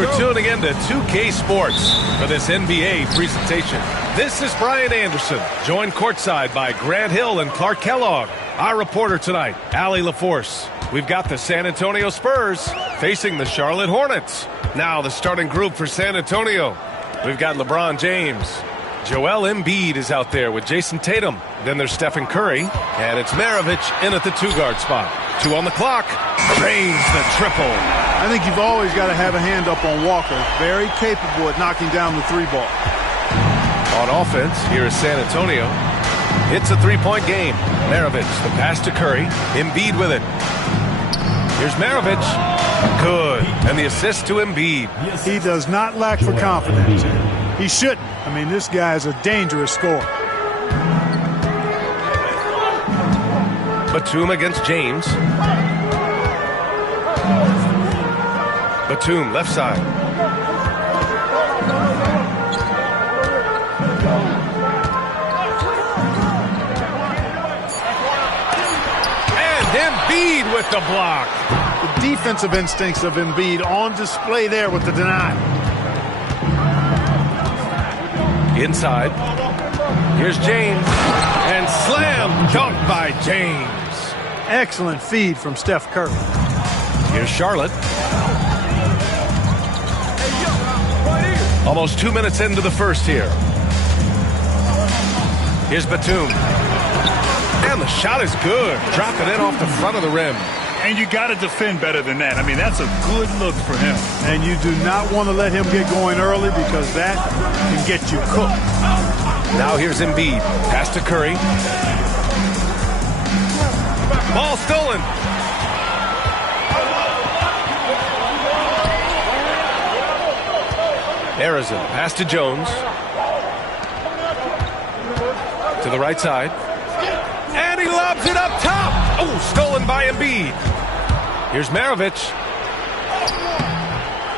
for tuning in to 2K Sports for this NBA presentation. This is Brian Anderson, joined courtside by Grant Hill and Clark Kellogg. Our reporter tonight, Allie LaForce. We've got the San Antonio Spurs facing the Charlotte Hornets. Now the starting group for San Antonio. We've got LeBron James. Joel Embiid is out there with Jason Tatum. Then there's Stephen Curry. And it's Maravich in at the two-guard spot. 2 on the clock. Drains the triple. I think you've always got to have a hand up on Walker. Very capable at knocking down the three ball. On offense, here is San Antonio. It's a three-point game. Maravich, the pass to Curry. Embiid with it. Here's Maravich. Good. And the assist to Embiid. He does not lack for confidence. He shouldn't. I mean, this guy is a dangerous scorer. Batum against James. Batum, left side. And Embiid with the block. The defensive instincts of Embiid on display there with the deny. Inside. Here's James. And slam dunk by James. Excellent feed from Steph Curry. Here's Charlotte. Almost 2 minutes into the first here. Here's Batum. And the shot is good. Drop it in off the front of the rim. And you got to defend better than that. I mean, that's a good look for him. And you do not want to let him get going early because that can get you cooked. Now here's Embiid. Pass to Curry. Ball stolen. Arizona. Pass to Jones. To the right side. And he lobs it up top. Oh, stolen by Embiid. Here's Maravich.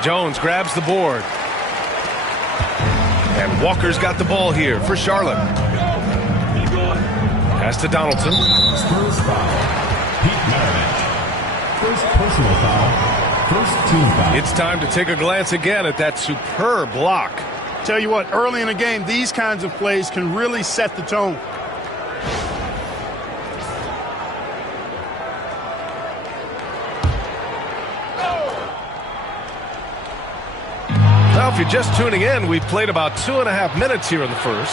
Jones grabs the board. And Walker's got the ball here for Charlotte. Pass to Donaldson. Spurs foul. Pete Maravich. First personal foul. First team foul. It's time to take a glance again at that superb block. Tell you what, early in the game, these kinds of plays can really set the tone. Now, if you're just tuning in, we've played about 2.5 minutes here in the first.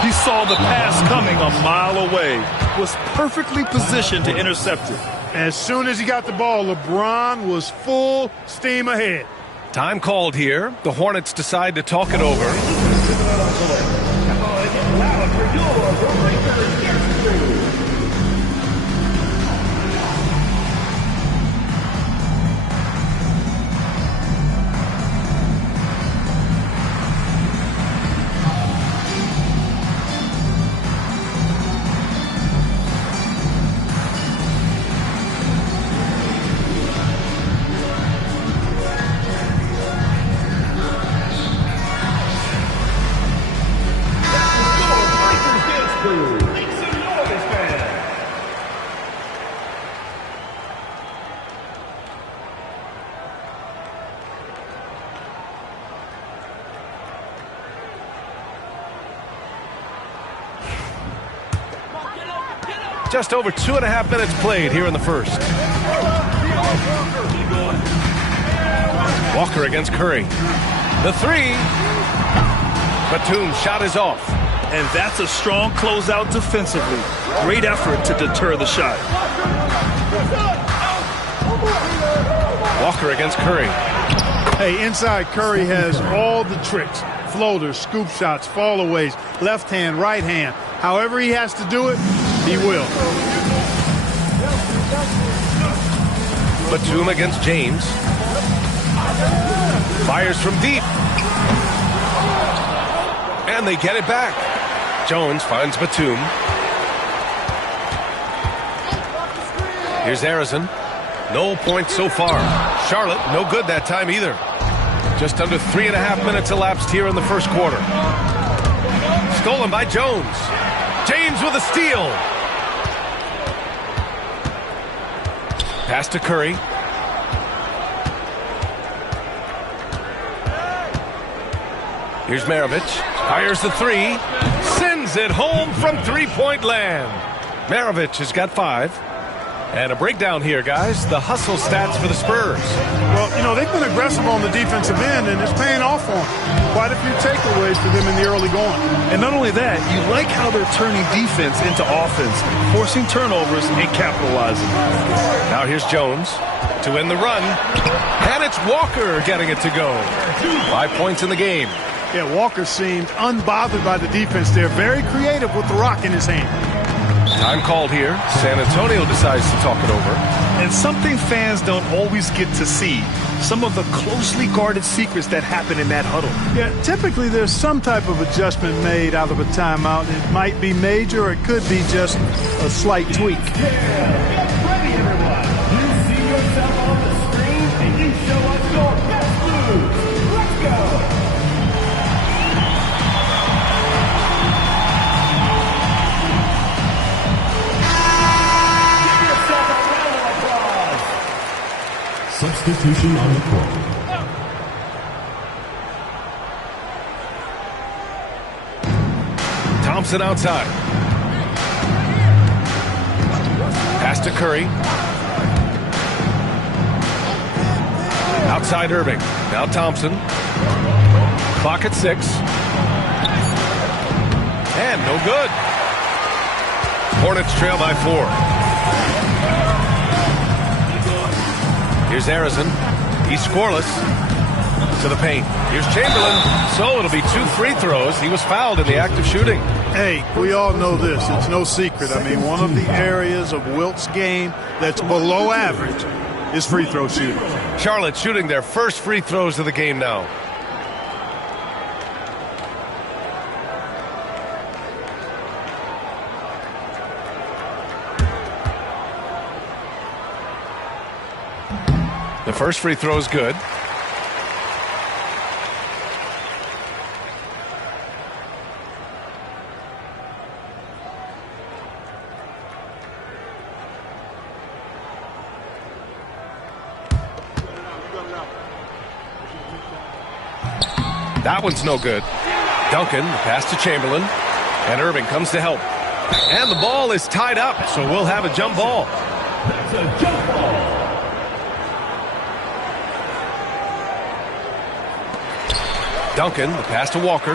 He saw the pass coming a mile away. Was perfectly positioned to intercept it. As soon as he got the ball, LeBron was full steam ahead. Time called here. The Hornets decide to talk it over. Just over 2.5 minutes played here in the first. Walker against Curry. The three. Batum's shot is off. And that's a strong closeout defensively. Great effort to deter the shot. Walker against Curry. Hey, inside Curry has all the tricks. Floaters, scoop shots, fallaways, left hand, right hand. However he has to do it, he will. Batum against James. Fires from deep. And they get it back. Jones finds Batum. Here's Arizona. No points so far. Charlotte, no good that time either. Just under 3.5 minutes elapsed here in the first quarter. Stolen by Jones. James with a steal. Pass to Curry. Here's Maravich. Fires the three. Sends it home from three-point land. Maravich has got 5. And a breakdown here, guys. The hustle stats for the Spurs. Well, you know, they've been aggressive on the defensive end, and it's paying off for them. Quite a few takeaways for them in the early going. And not only that, you like how they're turning defense into offense, forcing turnovers and capitalizing. Now here's Jones to end the run. And it's Walker getting it to go. 5 points in the game. Yeah, Walker seemed unbothered by the defense there. Very creative with the rock in his hand. Time called here. San Antonio decides to talk it over. And something fans don't always get to see. Some of the closely guarded secrets that happen in that huddle. Yeah, typically there's some type of adjustment made out of a timeout. It might be major or it could be just a slight tweak. Get ready, everyone. You see yourself on the screen and you show us your best moves. Let's go. Substitution on the court. Thompson outside. Pass to Curry. Outside Irving. Now Thompson. Clock at 6. And no good. Hornets trail by 4. Here's Arizon. He's scoreless. To the paint. Here's Chamberlain. So it'll be 2 free throws. He was fouled in the act of shooting. Hey, we all know this. It's no secret. I mean, one of the areas of Wilt's game that's below average is free throw shooting. Charlotte shooting their first free throws of the game now. The first free throw is good. That one's no good. Duncan, pass to Chamberlain. And Irving comes to help. And the ball is tied up, so we'll have a jump ball. That's a jump ball. Duncan, the pass to Walker.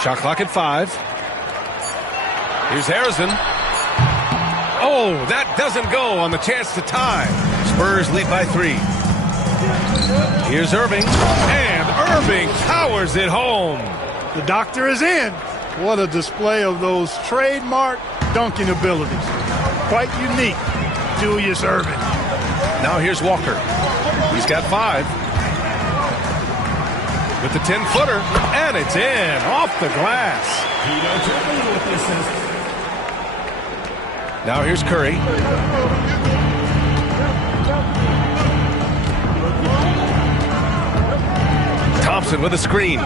Shot clock at 5. Here's Harrison. Oh, that doesn't go on the chance to tie. Spurs lead by 3. Here's Irving. And Irving powers it home. The doctor is in. What a display of those trademark dunking abilities. Quite unique. Julius Irving. Now here's Walker. He's got 5. With the 10-footer, and it's in, off the glass. Now here's Curry. Thompson with a screen.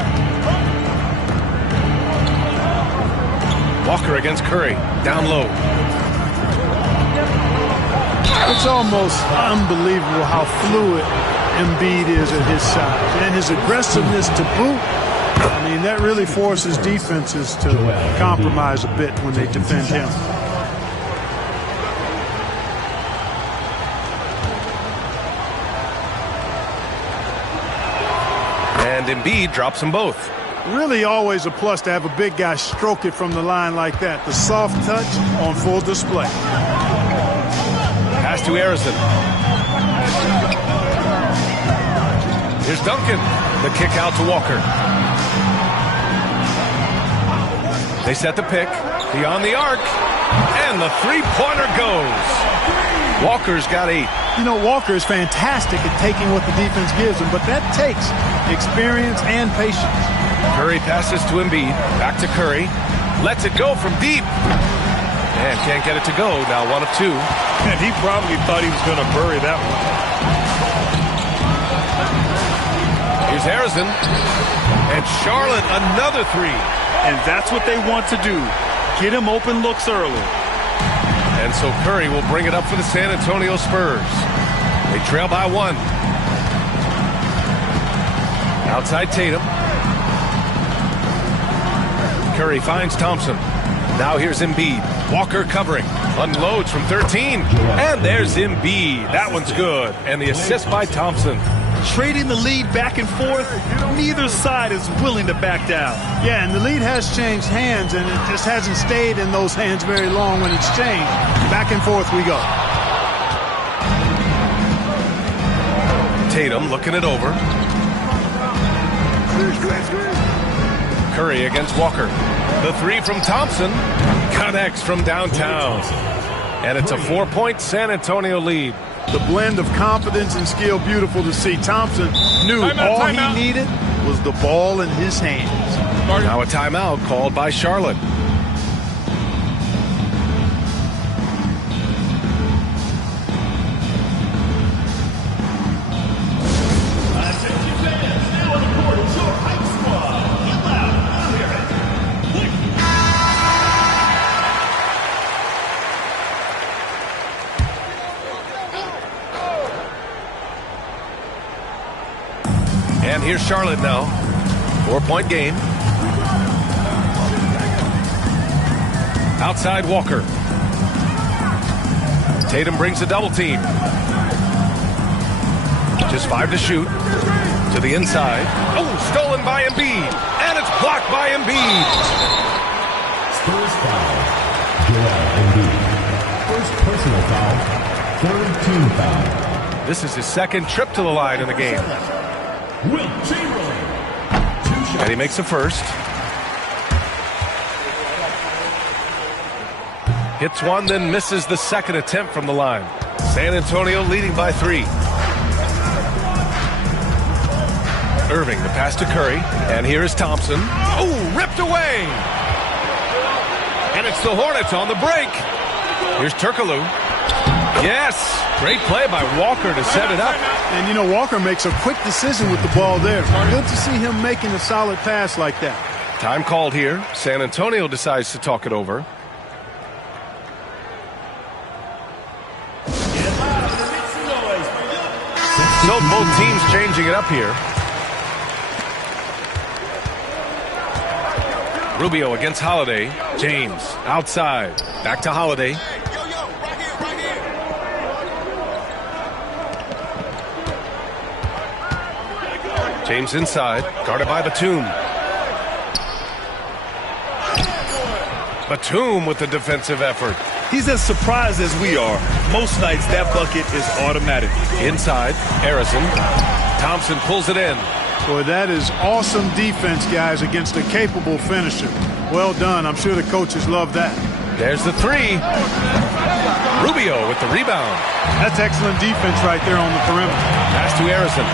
Walker against Curry, down low. It's almost unbelievable how fluid Embiid is at his size, and his aggressiveness to boot. I mean, that really forces defenses to compromise a bit when they defend him. And Embiid drops them both. Really always a plus to have a big guy stroke it from the line like that. The soft touch on full display. Pass to Arizon. Here's Duncan. The kick out to Walker. They set the pick. Beyond the arc. And the three-pointer goes. Walker's got 8. You know, Walker is fantastic at taking what the defense gives him, but that takes experience and patience. Curry passes to Embiid. Back to Curry. Lets it go from deep. And can't get it to go. Now 1 of 2. And he probably thought he was going to bury that one. Here's Harrison. And Charlotte another 3. And that's what they want to do. Get him open looks early. And so Curry will bring it up for the San Antonio Spurs. They trail by 1. Outside Tatum. Curry finds Thompson. Now here's Embiid. Walker covering. Unloads from 13. And there's Embiid. That one's good. And the assist by Thompson. Trading the lead back and forth, neither side is willing to back down. Yeah, and the lead has changed hands, and it just hasn't stayed in those hands very long when it's changed. Back and forth we go. Tatum looking it over. Curry against Walker. The three from Thompson connects from downtown. And it's a 4-point San Antonio lead. The blend of confidence and skill, beautiful to see. Thompson knew all he needed was the ball in his hands. Now a timeout called by Charlotte. And here's Charlotte now. 4-point game. Outside Walker. Tatum brings a double team. Just 5 to shoot. To the inside. Oh, stolen by Embiid. And it's blocked by Embiid. Spurs foul. Joel Embiid. First personal foul. Third team foul. This is his second trip to the line in the game. And he makes the first. Hits one, then misses the second attempt from the line. San Antonio leading by 3. Irving, the pass to Curry. And here is Thompson. Oh, ripped away. And it's the Hornets on the break. Here's Turkoglu. Yes, great play by Walker to set it up. And, you know, Walker makes a quick decision with the ball there. Good to see him making a solid pass like that. Time called here. San Antonio decides to talk it over. So both teams changing it up here. Rubio against Holiday. James outside. Back to Holiday. James inside, guarded by Batum. Batum with the defensive effort. He's as surprised as we are. Most nights that bucket is automatic. Inside, Harrison. Thompson pulls it in. Boy, that is awesome defense, guys, against a capable finisher. Well done. I'm sure the coaches love that. There's the three. Rubio with the rebound. That's excellent defense right there on the perimeter. Pass to Harrison.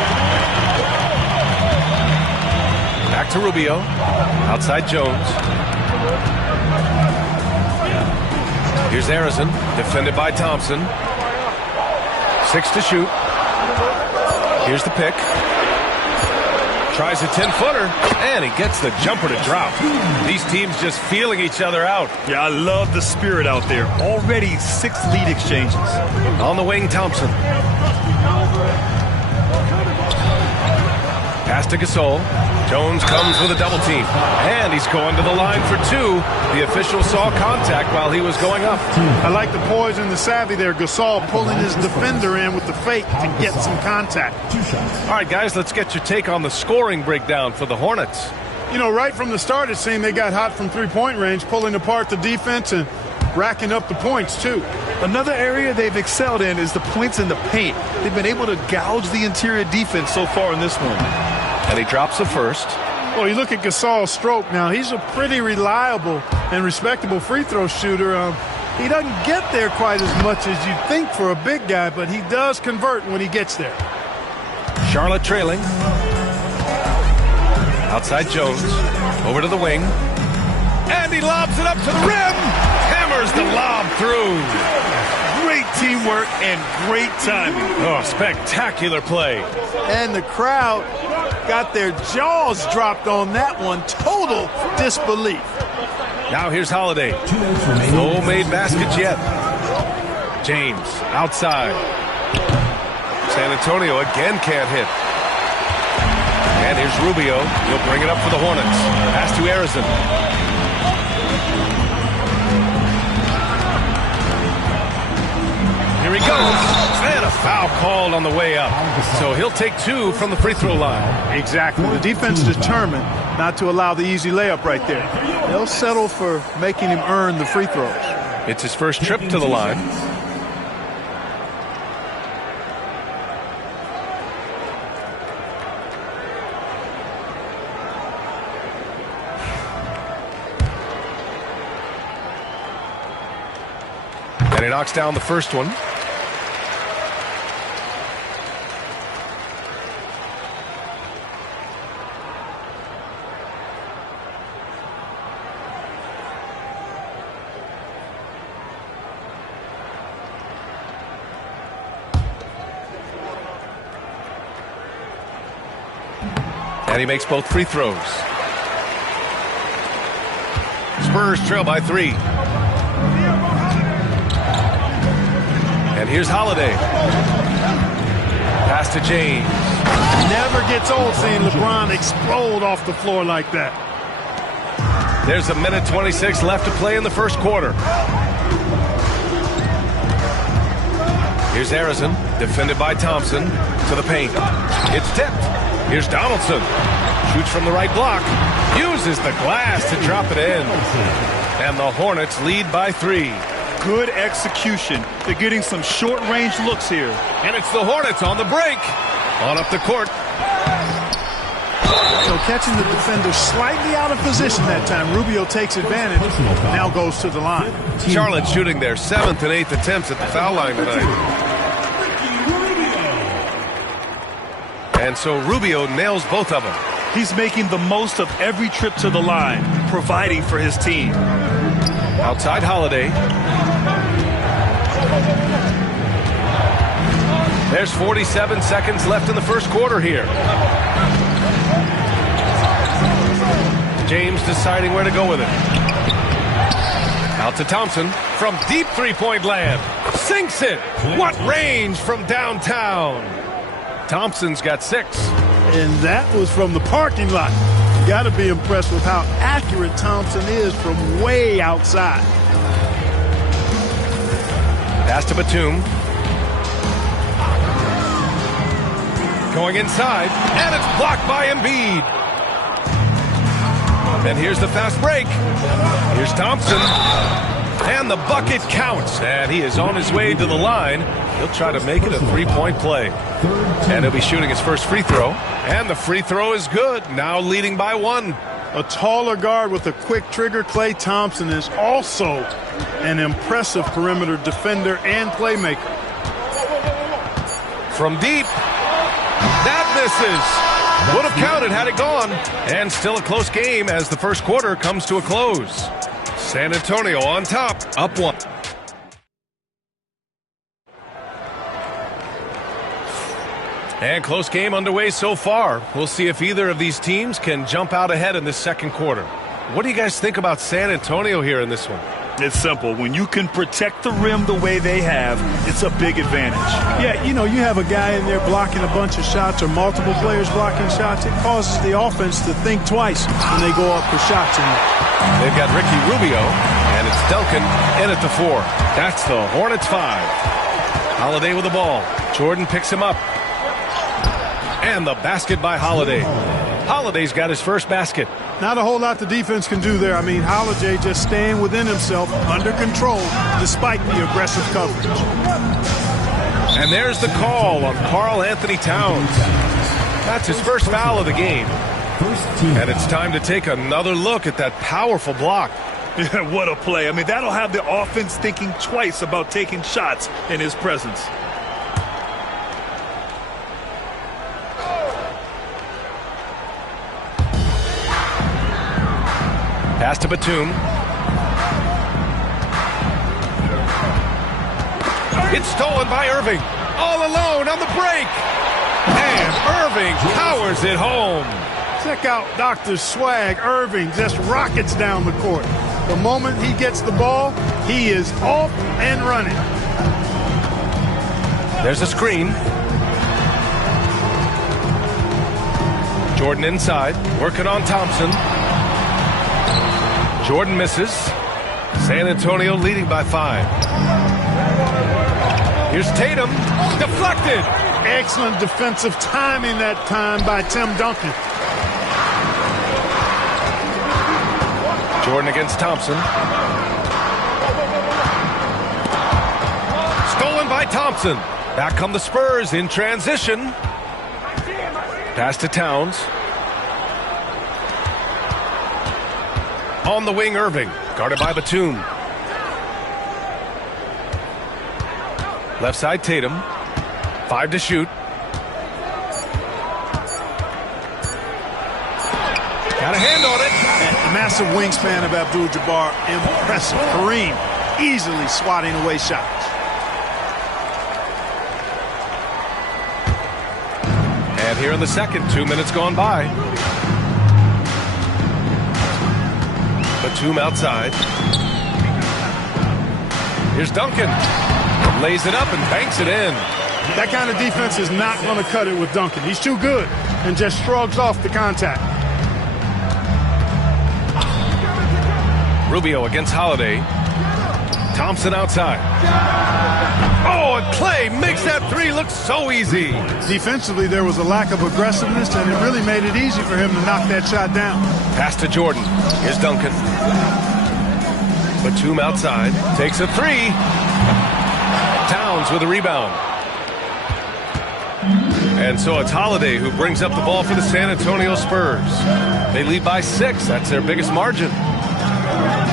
Back to Rubio. Outside Jones. Here's Harrison. Defended by Thompson. 6 to shoot. Here's the pick. Tries a 10-footer. And he gets the jumper to drop. These teams just feeling each other out. Yeah, I love the spirit out there. Already 6 lead exchanges. On the wing, Thompson. Pass to Gasol. Jones comes with a double team. And he's going to the line for 2. The official saw contact while he was going up. I like the poise and the savvy there. Gasol pulling his defender in with the fake to get some contact. All right, guys, let's get your take on the scoring breakdown for the Hornets. You know, right from the start, it seemed they got hot from three-point range, pulling apart the defense and racking up the points, too. Another area they've excelled in is the points in the paint. They've been able to gouge the interior defense so far in this one. And he drops the first. Well, you look at Gasol's stroke now. He's a pretty reliable and respectable free throw shooter. He doesn't get there quite as much as you'd think for a big guy, but he does convert when he gets there. Charlotte trailing. Outside Jones. Over to the wing. And he lobs it up to the rim. Hammers the lob through. Great teamwork and great timing. Oh, spectacular play. And the crowd got their jaws dropped on that one. Total disbelief. Now here's Holiday. No made baskets yet. James outside. San Antonio again can't hit. And here's Rubio. He'll bring it up for the Hornets. Pass to Harrison. Here he goes. And a foul called on the way up. So he'll take 2 from the free throw line. Exactly. The defense determined not to allow the easy layup right there. They'll settle for making him earn the free throws. It's his first trip to the line. And he knocks down the first one. And he makes both free throws. Spurs trail by 3. And here's Holiday. Pass to James. Never gets old seeing LeBron explode off the floor like that. There's 1:26 left to play in the first quarter. Here's Harrison, defended by Thompson, to the paint. It's tipped. Here's Donaldson. Shoots from the right block. Uses the glass to drop it in. And the Hornets lead by 3. Good execution. They're getting some short-range looks here. And it's the Hornets on the break. On up the court. So catching the defender slightly out of position that time. Rubio takes advantage. Now goes to the line. Charlotte shooting their 7th and 8th attempts at the foul line tonight. And so Rubio nails both of them. He's making the most of every trip to the line, providing for his team. Outside Holiday. There's 47 seconds left in the first quarter here. James deciding where to go with it. Out to Thompson from deep three-point land. Sinks it. What range from downtown. Thompson's got 6. And that was from the parking lot. You got to be impressed with how accurate Thompson is from way outside. Pass to Batum. Going inside, and it's blocked by Embiid. And here's the fast break. Here's Thompson. And the bucket counts. And he is on his way to the line. He'll try to make it a three-point play. And he'll be shooting his first free throw. And the free throw is good. Now leading by 1. A taller guard with a quick trigger, Klay Thompson, is also an impressive perimeter defender and playmaker. From deep. That misses. Would have counted had it gone. And still a close game as the first quarter comes to a close. San Antonio on top, up 1. And close game underway so far. We'll see if either of these teams can jump out ahead in this second quarter. What do you guys think about San Antonio here in this one? It's simple. When you can protect the rim the way they have, it's a big advantage. Yeah, you know, you have a guy in there blocking a bunch of shots or multiple players blocking shots. It causes the offense to think twice when they go up for shots in there. They've got Ricky Rubio, and it's Duncan in at the 4. That's the Hornets 5. Holiday with the ball. Jordan picks him up. And the basket by Holiday. Holiday's got his first basket. Not a whole lot the defense can do there. I mean, Holiday just staying within himself, under control, despite the aggressive coverage. And there's the call on Karl Anthony Towns. That's his first foul of the game. And it's time to take another look at that powerful block. Yeah, what a play. I mean, that'll have the offense thinking twice about taking shots in his presence. Pass to Batum. It's stolen by Irving. All alone on the break. And Irving powers it home. Check out Dr. Swag. Irving just rockets down the court. The moment he gets the ball, he is off and running. There's a screen. Jordan inside, working on Thompson. Jordan misses. San Antonio leading by 5. Here's Tatum. Deflected. Excellent defensive timing that time by Tim Duncan. Jordan against Thompson. Stolen by Thompson. Back come the Spurs in transition. Pass to Towns. On the wing, Irving. Guarded by Batum. Left side, Tatum. 5 to shoot. Got a hand on it. Massive wingspan of Abdul-Jabbar. Impressive. Kareem easily swatting away shots. And here in the second, 2 minutes gone by. Batum outside. Here's Duncan. Lays it up and banks it in. That kind of defense is not going to cut it with Duncan. He's too good and just shrugs off the contact. Rubio against Holiday. Thompson outside. Oh, and Clay makes that 3 look so easy. Defensively, there was a lack of aggressiveness, and it really made it easy for him to knock that shot down. Pass to Jordan. Here's Duncan. Batum outside. Takes a 3. Towns with a rebound. And so it's Holiday who brings up the ball for the San Antonio Spurs. They lead by 6. That's their biggest margin.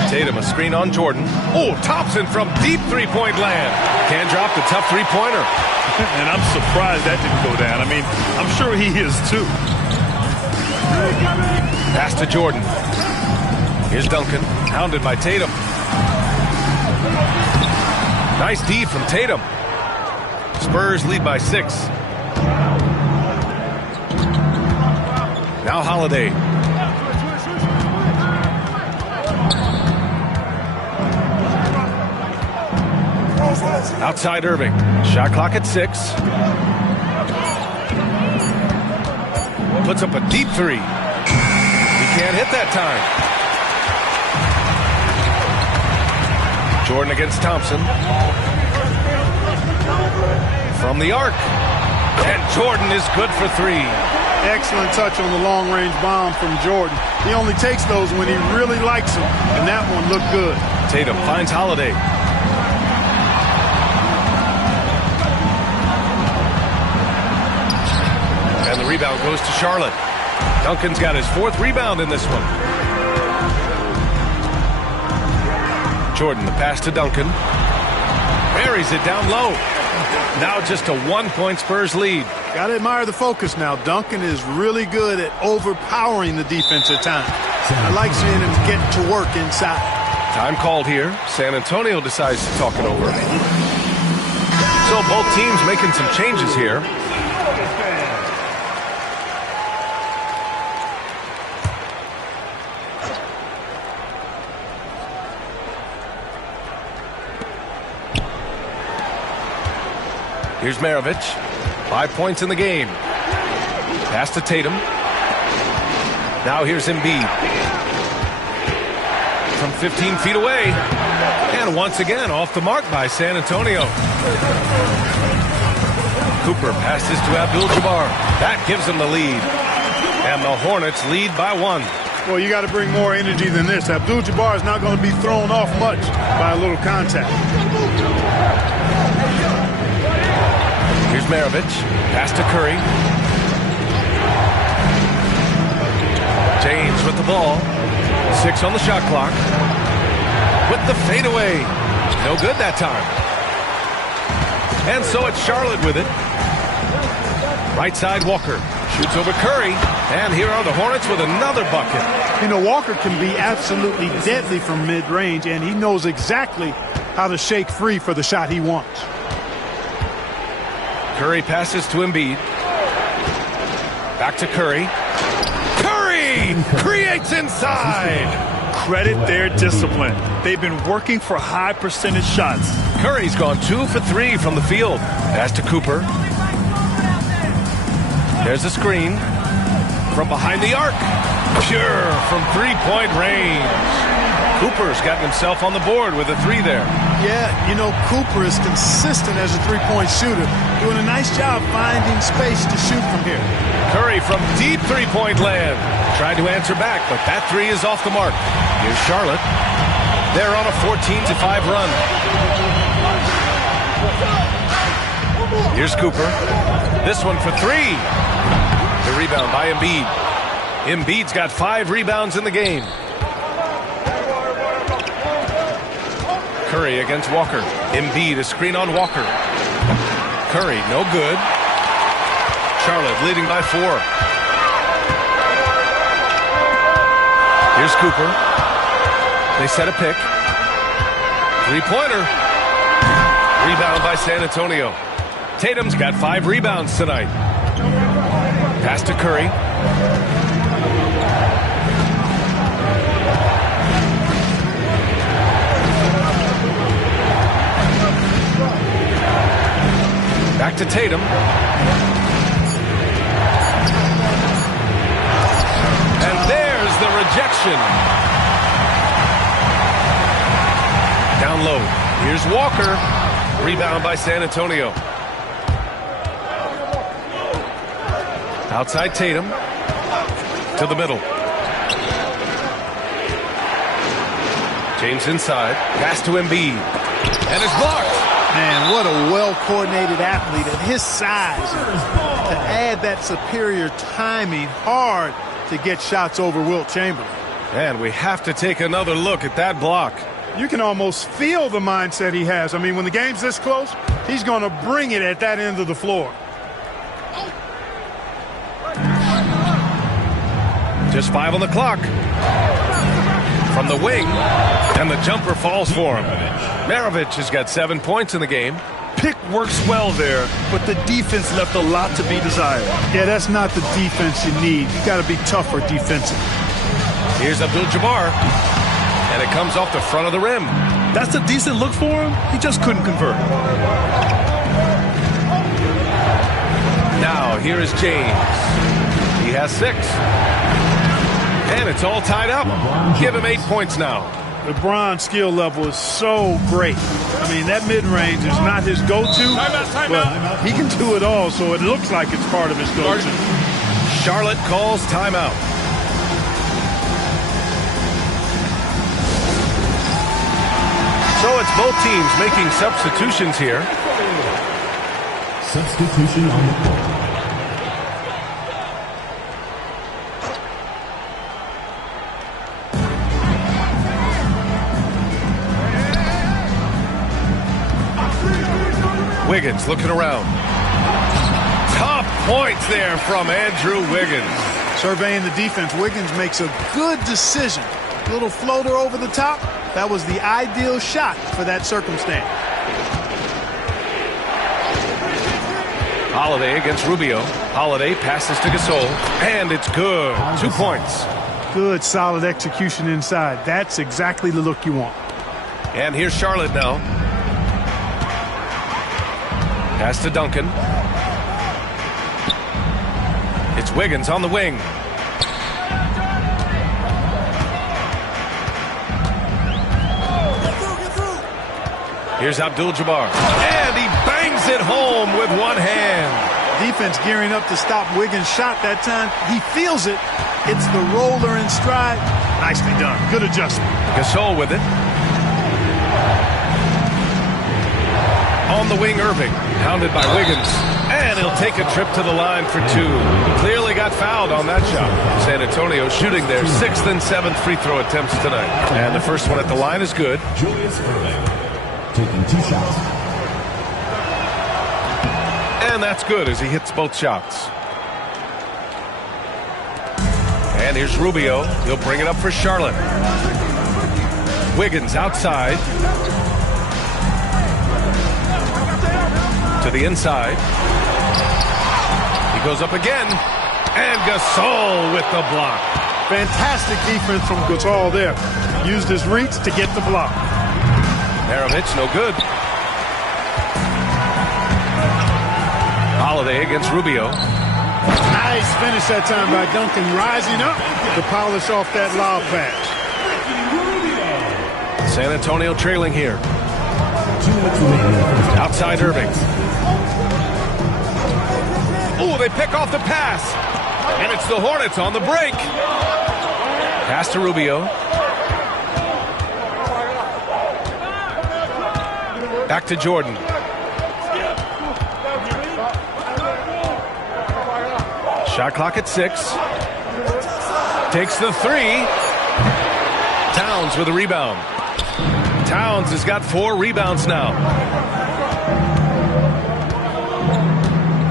Tatum, a screen on Jordan. Oh, Thompson from deep three-point land. Can't drop the tough three-pointer. And I'm surprised that didn't go down. I mean, I'm sure he is too. Pass to Jordan. Here's Duncan, hounded by Tatum. Nice D from Tatum. Spurs lead by 6. Now Holiday. Outside Irving. Shot clock at 6. Puts up a deep 3. He can't hit that time. Jordan against Thompson. From the arc. And Jordan is good for 3. Excellent touch on the long-range bomb from Jordan. He only takes those when he really likes them, and that one looked good. Tatum finds Holiday. And the rebound goes to Charlotte. Duncan's got his 4th rebound in this one. Jordan, the pass to Duncan. Buries it down low. Now just a 1-point Spurs lead. Got to admire the focus now. Duncan is really good at overpowering the defense at times. I like seeing him get to work inside. Time called here. San Antonio decides to talk it over. So both teams making some changes here. Here's Maravich. 5 points in the game. Pass to Tatum. Now here's Embiid. From 15 feet away. And once again off the mark by San Antonio. Cooper passes to Abdul-Jabbar. That gives them the lead. And the Hornets lead by 1. Well, you got to bring more energy than this. Abdul-Jabbar is not going to be thrown off much by a little contact. Here's Maravich. Pass to Curry. James with the ball. 6 on the shot clock. With the fadeaway. No good that time. And so it's Charlotte with it. Right side, Walker. Shoots over Curry. And here are the Hornets with another bucket. You know, Walker can be absolutely deadly from mid-range, and he knows exactly how to shake free for the shot he wants. Curry passes to Embiid. Back to Curry. Curry creates inside. Credit their discipline. They've been working for high percentage shots. Curry's gone 2 for 3 from the field. Pass to Cooper. There's a screen. From behind the arc. Pure from 3-point range. Cooper's gotten himself on the board with a 3 there. Yeah, you know, Cooper is consistent as a three-point shooter, doing a nice job finding space to shoot from here. Curry from deep three-point land. Tried to answer back, but that 3 is off the mark. Here's Charlotte. They're on a 14-5 run. Here's Cooper. This one for 3. The rebound by Embiid. Embiid's got 5 rebounds in the game. Curry against Walker. Embiid, a screen on Walker. Curry, no good. Charlotte leading by 4. Here's Cooper. They set a pick. Three-pointer. Rebound by San Antonio. Tatum's got 5 rebounds tonight. Pass to Curry. Back to Tatum. And there's the rejection. Down low. Here's Walker. Rebound by San Antonio. Outside Tatum. To the middle. James inside. Pass to Embiid. And it's blocked. Man, what a well-coordinated athlete at his size. To add that superior timing, hard to get shots over Wilt Chamberlain. And we have to take another look at that block. You can almost feel the mindset he has. I mean, when the game's this close, he's going to bring it at that end of the floor. Just 5 on the clock. From the wing, and the jumper falls for him. Maravich has got 7 points in the game. Pick works well there, but the defense left a lot to be desired. Yeah, that's not the defense you need. You got to be tougher defensively. Here's Abdul-Jabbar, and it comes off the front of the rim. That's a decent look for him. He just couldn't convert. Now, here is James. He has 6. And it's all tied up. Give him 8 points now. LeBron's skill level is so great. I mean, that mid-range is not his go-to, but he can do it all, so it looks like it's part of his go-to. Charlotte calls timeout. So it's both teams making substitutions here. Substitution on the court. Wiggins looking around. Top points there from Andrew Wiggins. Surveying the defense, Wiggins makes a good decision. Little floater over the top. That was the ideal shot for that circumstance. Holiday against Rubio. Holiday passes to Gasol, and it's good. 2 points. Good, solid execution inside. That's exactly the look you want. And here's Charlotte now. Pass to Duncan. It's Wiggins on the wing. Here's Abdul-Jabbar. And he bangs it home with one hand. Defense gearing up to stop Wiggins' shot that time. He feels it. It's the roller in stride. Nicely done. Good adjustment. Gasol with it. On the wing, Irving. Pounded by Wiggins. And he'll take a trip to the line for 2. Clearly got fouled on that shot. San Antonio shooting their 6th and 7th free throw attempts tonight. And the first one at the line is good. Julius Irving taking 2 shots. And that's good as he hits both shots. And here's Rubio. He'll bring it up for Charlotte. Wiggins outside. To the inside. He goes up again. And Gasol with the block. Fantastic defense from Gasol there. Used his reach to get the block. Maravich, no good. Holiday against Rubio. Nice finish that time by Duncan, rising up to polish off that lob pass. San Antonio trailing here. 2 minutes remaining in the first half. Outside Irving. Oh, they pick off the pass. And it's the Hornets on the break. Pass to Rubio. Back to Jordan. Shot clock at 6. Takes the 3. Towns with a rebound. Towns has got 4 rebounds now.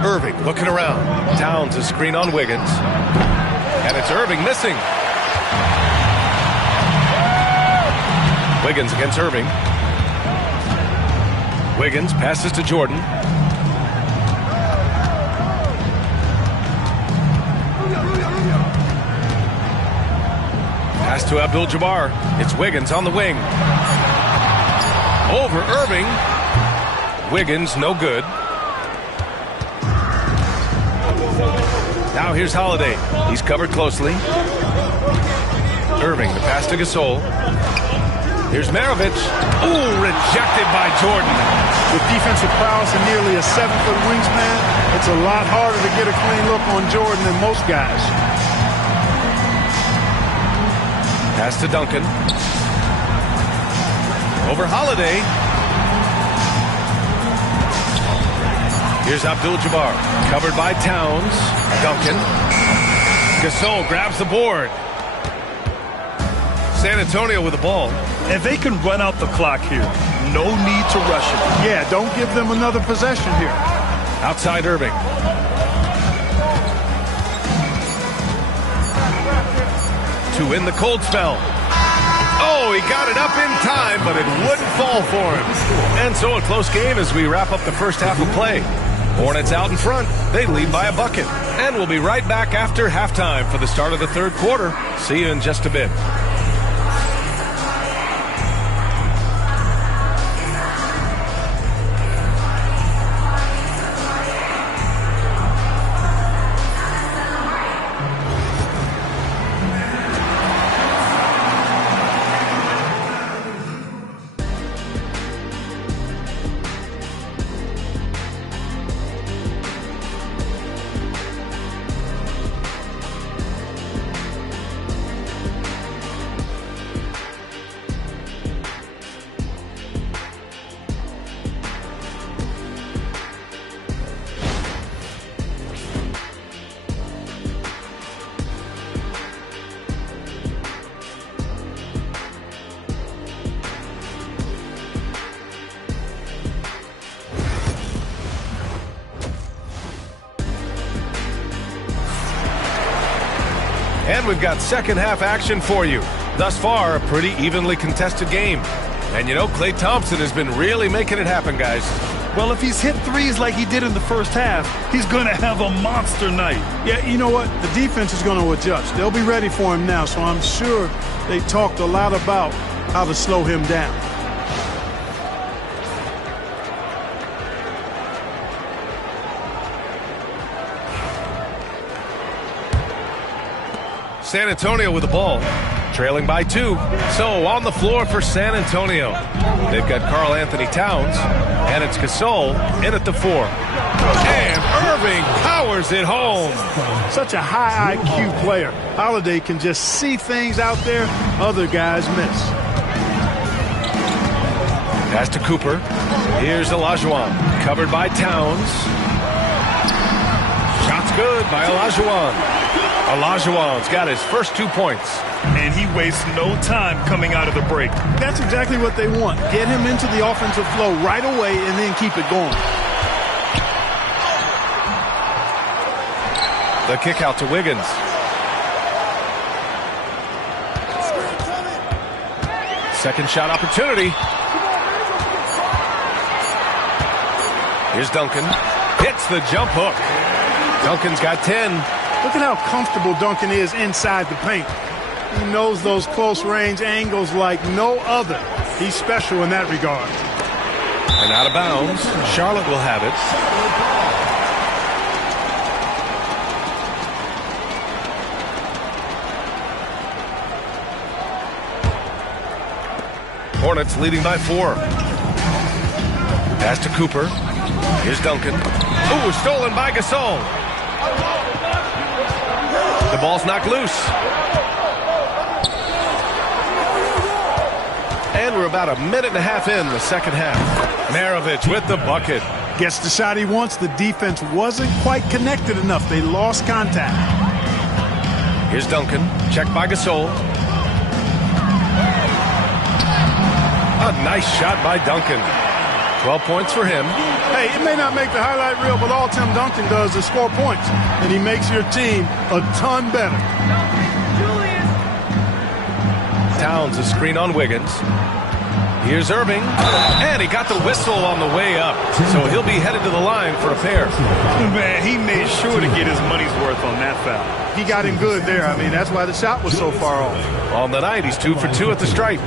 Irving looking around. Towns a screen on Wiggins. And it's Irving missing. Wiggins against Irving. Wiggins passes to Jordan. Pass to Abdul-Jabbar. It's Wiggins on the wing. Over Irving. Wiggins, no good. Now here's Holiday. He's covered closely. Irving, the pass to Gasol. Here's Maravich. Ooh, rejected by Jordan. With defensive prowess and nearly a 7-foot wingspan, it's a lot harder to get a clean look on Jordan than most guys. Pass to Duncan. Over Holiday. Here's Abdul-Jabbar. Covered by Towns. Duncan. Gasol grabs the board. San Antonio with the ball. And they can run out the clock here. No need to rush it. Yeah, don't give them another possession here. Outside Irving. To win the cold spell. Oh, he got it up in time, but it wouldn't fall for him. And so a close game as we wrap up the first half of play. Hornets out in front. They lead by a bucket. And we'll be right back after halftime for the start of the third quarter. See you in just a bit. And we've got second half action for you. Thus far, a pretty evenly contested game. And you know, Klay Thompson has been really making it happen, guys. Well, if he's hit threes like he did in the first half, he's going to have a monster night. Yeah, you know what? The defense is going to adjust. They'll be ready for him now, so I'm sure they talked a lot about how to slow him down. San Antonio with the ball, trailing by 2. So on the floor for San Antonio. They've got Karl Anthony Towns, and it's Gasol in at the 4. And Irving powers it home. Such a high IQ player. Holiday can just see things out there other guys miss. Pass to Cooper. Here's Olajuwon, covered by Towns. Shot's good by Olajuwon. Olajuwon's got his first 2 points. And he wastes no time coming out of the break. That's exactly what they want. Get him into the offensive flow right away and then keep it going. The kick out to Wiggins. Second shot opportunity. Here's Duncan. Hits the jump hook. Duncan's got 10. Look at how comfortable Duncan is inside the paint. He knows those close-range angles like no other. He's special in that regard. And out of bounds. Charlotte will have it. Hornets leading by 4. Pass to Cooper. Here's Duncan. Ooh, stolen by Gasol. The ball's knocked loose. And we're about a minute and a half in the second half. Maravich with the bucket. Gets the shot he wants. The defense wasn't quite connected enough. They lost contact. Here's Duncan. Checked by Gasol. A nice shot by Duncan. 12 points for him. Hey, it may not make the highlight reel, but all Tim Duncan does is score points. And he makes your team a ton better. Towns a screen on Wiggins. Here's Irving. And he got the whistle on the way up. So he'll be headed to the line for a pair. Man, he made sure to get his money's worth on that foul. He got him good there. I mean, that's why the shot was so far off. On the night, he's 2 for 2 at the stripe.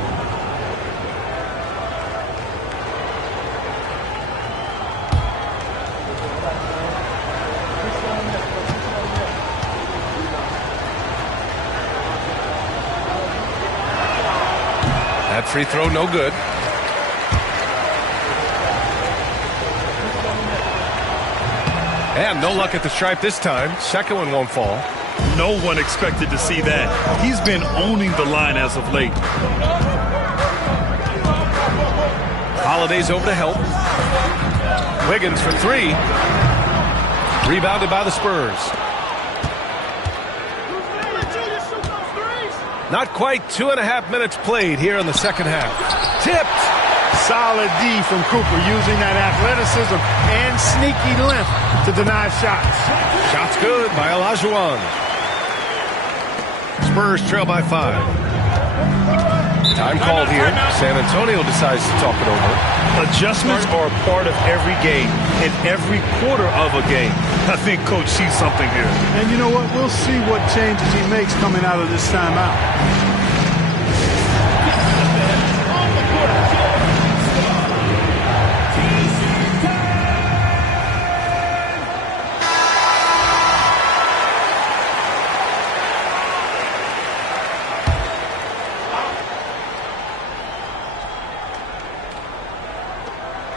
That free throw, no good. And no luck at the stripe this time. Second one won't fall. No one expected to see that. He's been owning the line as of late. Holiday's over to help. Wiggins for 3. Rebounded by the Spurs. Not quite 2.5 minutes played here in the second half. Tipped. Solid D from Cooper, using that athleticism and sneaky length to deny shots. Shots good by Olajuwon. Spurs trail by 5. Time called here. San Antonio decides to talk it over. Adjustments are a part of every game and every quarter of a game. I think Coach sees something here. And you know what? We'll see what changes he makes coming out of this timeout.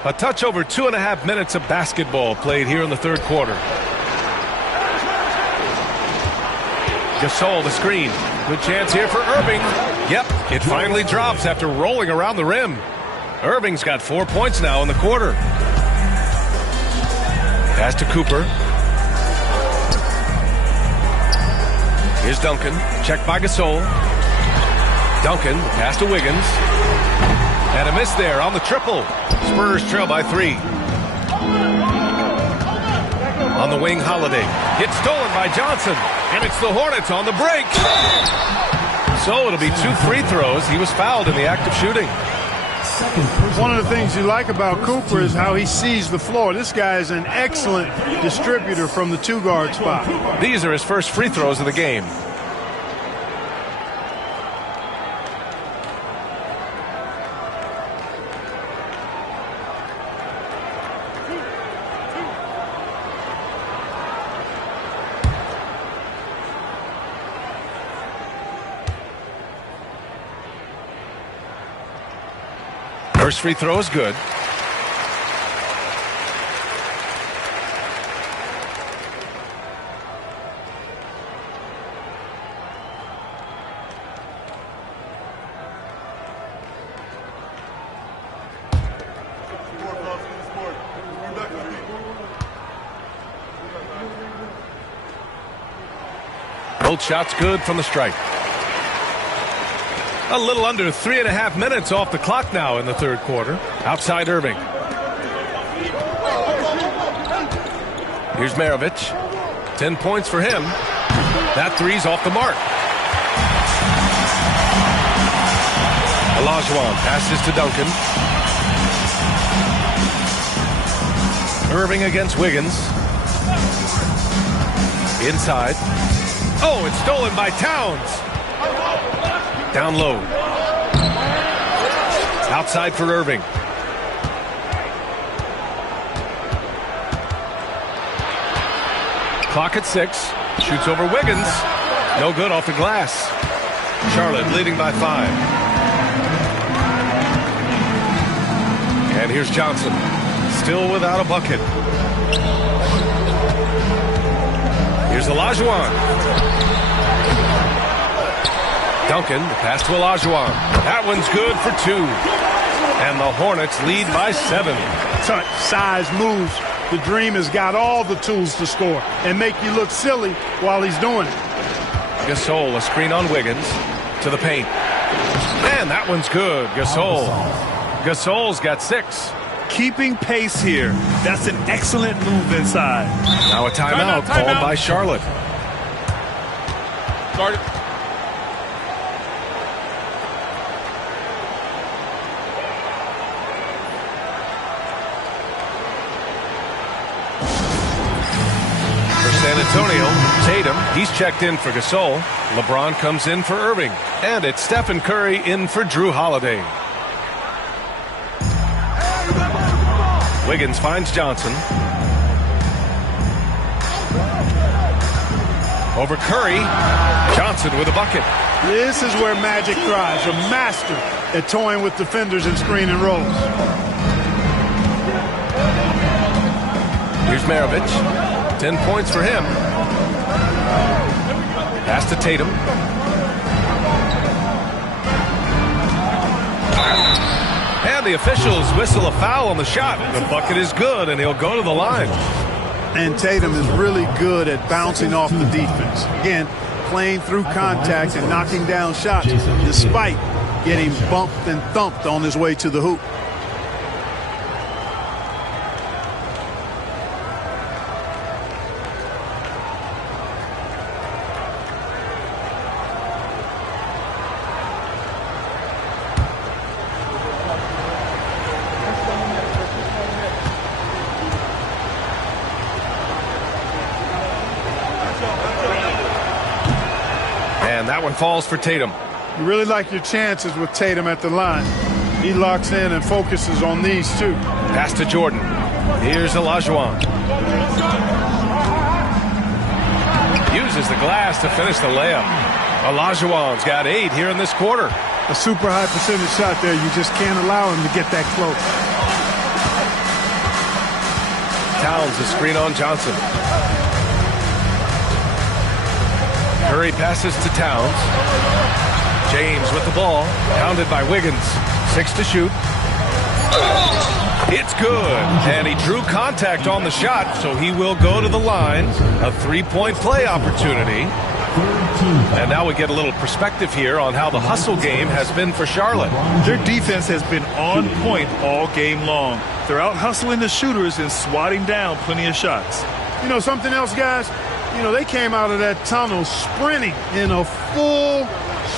A touch over 2.5 minutes of basketball played here in the third quarter. Gasol the screen. Good chance here for Irving. Yep, it finally drops after rolling around the rim. Irving's got 4 points now in the quarter. Pass to Cooper. Here's Duncan. Checked by Gasol. Duncan, pass to Wiggins. And a miss there on the triple. Spurs trail by 3. On the wing, Holiday. It's stolen by Johnson. And it's the Hornets on the break. So it'll be 2 free throws. He was fouled in the act of shooting. One of the things you like about Cooper is how he sees the floor. This guy is an excellent distributor from the 2-guard spot. These are his first free throws of the game. First free throw is good. Both shots good from the stripe. A little under 3.5 minutes off the clock now in the third quarter. Outside Irving. Here's Maravich. 10 points for him. That three's off the mark. Olajuwon passes to Duncan. Irving against Wiggins. Inside. Oh, it's stolen by Towns. Down low. Outside for Irving. Clock at 6. Shoots over Wiggins. No good off the glass. Charlotte leading by 5. And here's Johnson. Still without a bucket. Here's Olajuwon. Duncan, the pass to Olajuwon. That one's good for 2. And the Hornets lead by 7. Touch, size, moves. The Dream has got all the tools to score and make you look silly while he's doing it. Gasol, a screen on Wiggins. To the paint. Man, that one's good. Gasol's got 6. Keeping pace here. That's an excellent move inside. Now a timeout called by Charlotte. Started. For San Antonio, Tatum, he's checked in for Gasol. LeBron comes in for Irving. And it's Stephen Curry in for Drew Holiday. Wiggins finds Johnson. Over Curry. Johnson with a bucket. This is where Magic thrives. A master at toying with defenders and screen and rolls. Here's Maravich. 10 points for him. Pass to Tatum. And the officials whistle a foul on the shot. The bucket is good, and he'll go to the line. And Tatum is really good at bouncing off the defense. Again, playing through contact and knocking down shots despite getting bumped and thumped on his way to the hoop. That one falls for Tatum. You really like your chances with Tatum at the line. He locks in and focuses on these two. Pass to Jordan. Here's Olajuwon. Uses the glass to finish the layup. Olajuwon's got 8 here in this quarter. A super high percentage shot there. You just can't allow him to get that close. Towns a screen on Johnson. Curry passes to Towns. James with the ball. Pounded by Wiggins. 6 to shoot. It's good. And he drew contact on the shot, so he will go to the line. A 3-point play opportunity. And now we get a little perspective here on how the hustle game has been for Charlotte. Their defense has been on point all game long. They're out hustling the shooters and swatting down plenty of shots. You know something else, guys? You know, they came out of that tunnel sprinting in a full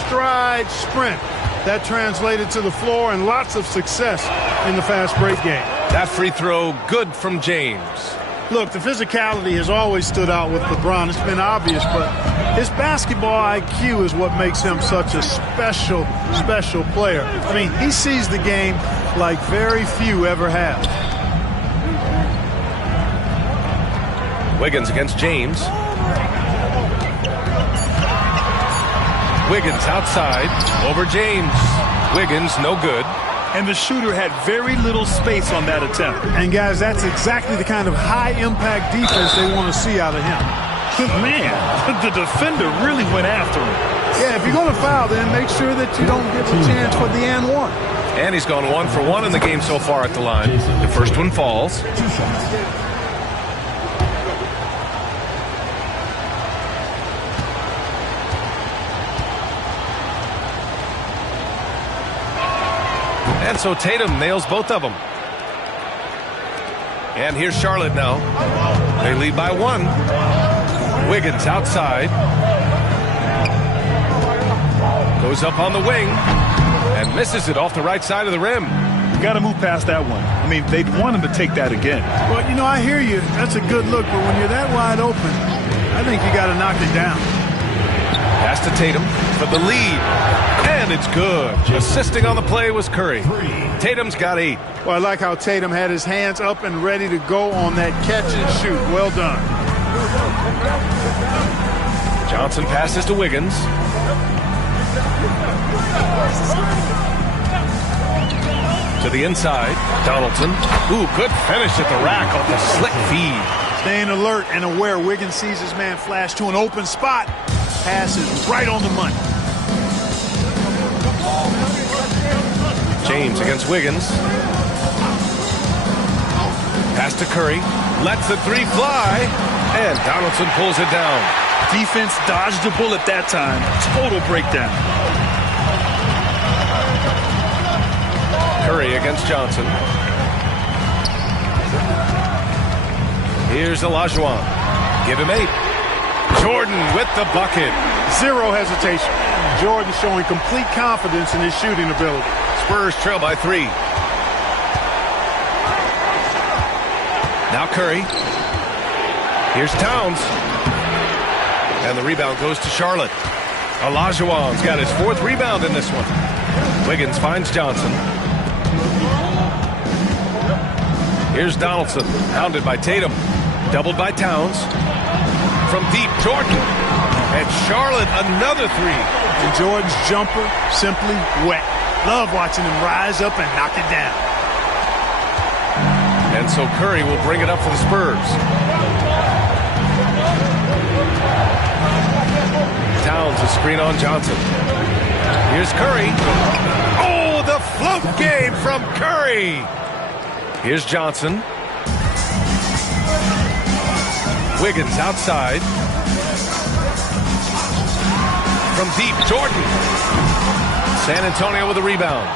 stride sprint. That translated to the floor and lots of success in the fast break game. That free throw good from James. Look, the physicality has always stood out with LeBron. It's been obvious, but his basketball IQ is what makes him such a special player. I mean, he sees the game like very few ever have. Wiggins against James. Wiggins outside over James. Wiggins no good. And the shooter had very little space on that attempt. And guys, that's exactly the kind of high impact defense they want to see out of him. Man, the defender really went after him. Yeah, if you're going to foul, then make sure that you don't give a chance for the and one. And he's gone 1 for 1 in the game so far at the line. The first one falls. And so Tatum nails both of them. And here's Charlotte now. They lead by 1. Wiggins outside. Goes up on the wing and misses it off the right side of the rim. You got to move past that one. I mean, they'd want him to take that again. Well, you know, I hear you. That's a good look, but when you're that wide open, I think you got to knock it down. Pass to Tatum for the lead. And it's good. Assisting on the play was Curry. Tatum's got 8. Well, I like how Tatum had his hands up and ready to go on that catch and shoot. Well done. Johnson passes to Wiggins. To the inside, Donaldson. Ooh, good finish at the rack off the slick feed. Staying alert and aware. Wiggins sees his man flash to an open spot. Pass is right on the money. James against Wiggins. Pass to Curry. Lets the three fly. And Donaldson pulls it down. Defense dodged the bullet that time. Total breakdown. Curry against Johnson. Here's Olajuwon. Give him 8. Jordan with the bucket. Zero hesitation. Jordan showing complete confidence in his shooting ability. Spurs trail by 3. Now Curry. Here's Towns. And the rebound goes to Charlotte. Olajuwon's got his 4th rebound in this one. Wiggins finds Johnson. Here's Donaldson, pounded by Tatum. Doubled by Towns. From deep, Jordan. And Charlotte, another 3. And Jordan's jumper, simply wet. Love watching him rise up and knock it down. And so Curry will bring it up for the Spurs. Towns a screen on Johnson. Here's Curry. Oh, the float game from Curry. Here's Johnson. Wiggins outside. From deep, Jordan. San Antonio with a rebound.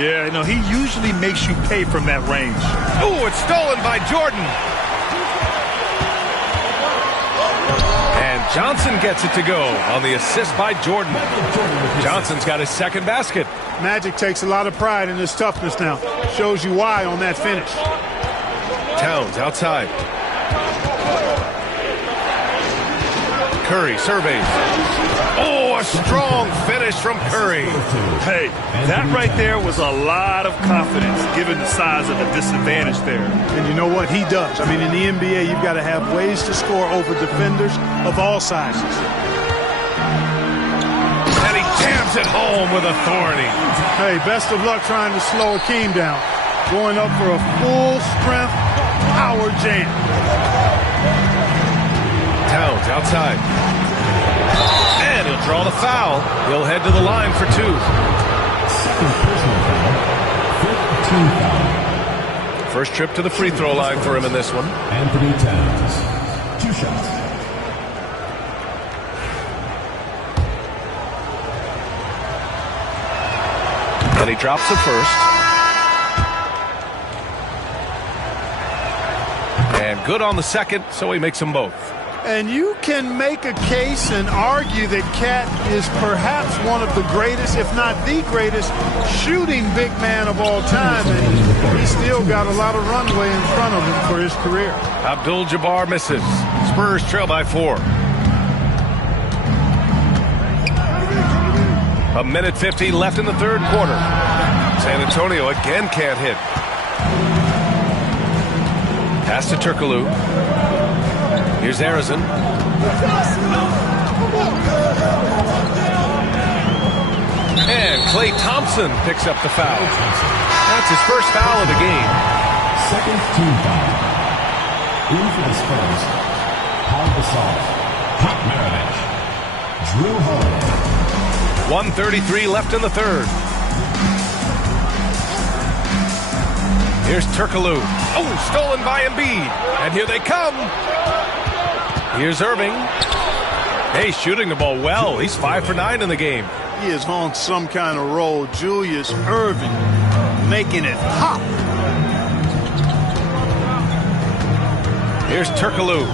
Yeah, no, he usually makes you pay from that range. Ooh, it's stolen by Jordan. And Johnson gets it to go on the assist by Jordan. Johnson's got his 2nd basket. Magic takes a lot of pride in his toughness now. Shows you why on that finish. Towns outside. Curry surveys. Oh, a strong finish from Curry. Hey, that right there was a lot of confidence given the size of the disadvantage there. And you know what? He does. I mean, in the NBA, you've got to have ways to score over defenders of all sizes. And he jams it home with authority. Hey, best of luck trying to slow Akeem down. Going up for a full-strength power jam. Towns outside. And he'll draw the foul. He'll head to the line for 2. Second personal foul. 5th team foul. First trip to the free throw line for him in this one. Anthony Towns. 2 shots. And he drops the first. And good on the second, so he makes them both. And you can make a case and argue that Cat is perhaps one of the greatest, if not the greatest, shooting big man of all time. And he's still got a lot of runway in front of him for his career. Abdul-Jabbar misses. Spurs trail by 4. 1:50 left in the 3rd quarter. San Antonio again can't hit. Pass to Turkoglu. Here's Arizon. And Klay Thompson picks up the foul. That's his first foul of the game. 2nd team foul. In for the Spurs. Paul Gasol. Pat Maravich. Drew Holiday. 1:33 left in the 3rd. Here's Turkoglu. Oh, stolen by Embiid. And here they come. Here's Irving. Hey, shooting the ball well. He's 5 for 9 in the game. He is on some kind of roll. Julius Irving making it hot. Here's Turkoglu.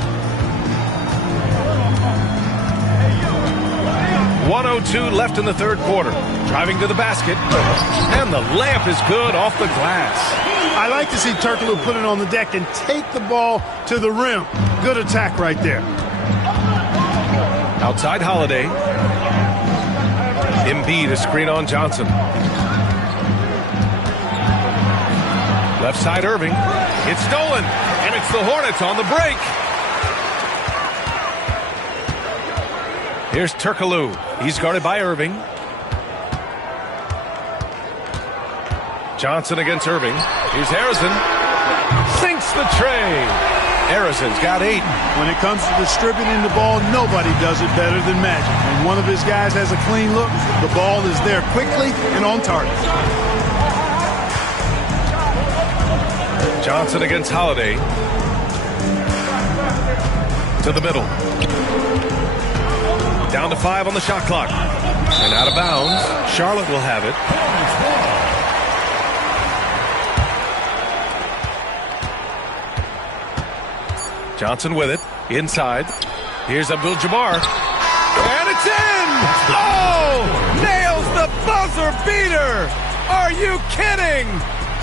1:02 left in the 3rd quarter. Driving to the basket. And the layup is good off the glass. I like to see Turkoglu put it on the deck and take the ball to the rim. Good attack right there. Outside Holiday. Embiid a screen on Johnson. Left side Irving. It's stolen. And it's the Hornets on the break. Here's Turkoglu. He's guarded by Irving. Johnson against Irving. Here's Harrison. Sinks the tray. Harrison's got 8. When it comes to distributing the ball, nobody does it better than Magic. When one of his guys has a clean look, the ball is there quickly and on target. Johnson against Holiday. To the middle. Down to 5 on the shot clock. And out of bounds. Charlotte will have it. Johnson with it. Inside. Here's Abdul-Jabbar. And it's in! Oh! Nails the buzzer beater! Are you kidding?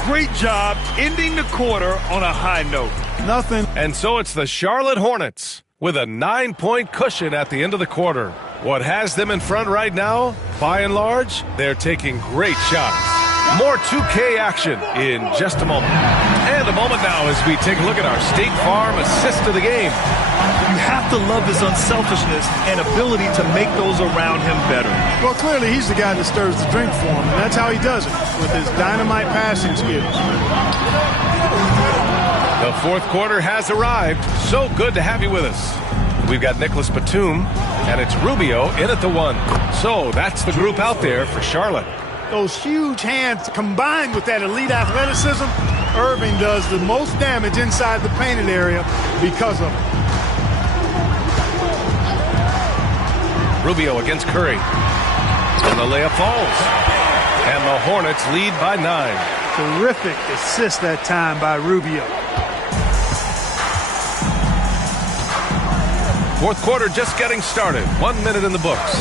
Great job ending the quarter on a high note. Nothing. And so it's the Charlotte Hornets with a 9-point cushion at the end of the quarter. What has them in front right now? By and large, they're taking great shots. More 2K action in just a moment. And a moment now as we take a look at our State Farm assist of the game. You have to love his unselfishness and ability to make those around him better. Well, clearly he's the guy that stirs the drink for him, and that's how he does it, with his dynamite passing skills. The fourth quarter has arrived. So good to have you with us. We've got Nicholas Batum, and it's Rubio in at the 1. So that's the group out there for Charlotte. Those huge hands combined with that elite athleticism, Irving does the most damage inside the painted area because of it. Rubio against Curry. And the layup falls. And the Hornets lead by 9. Terrific assist that time by Rubio. Fourth quarter just getting started. 1 minute in the books.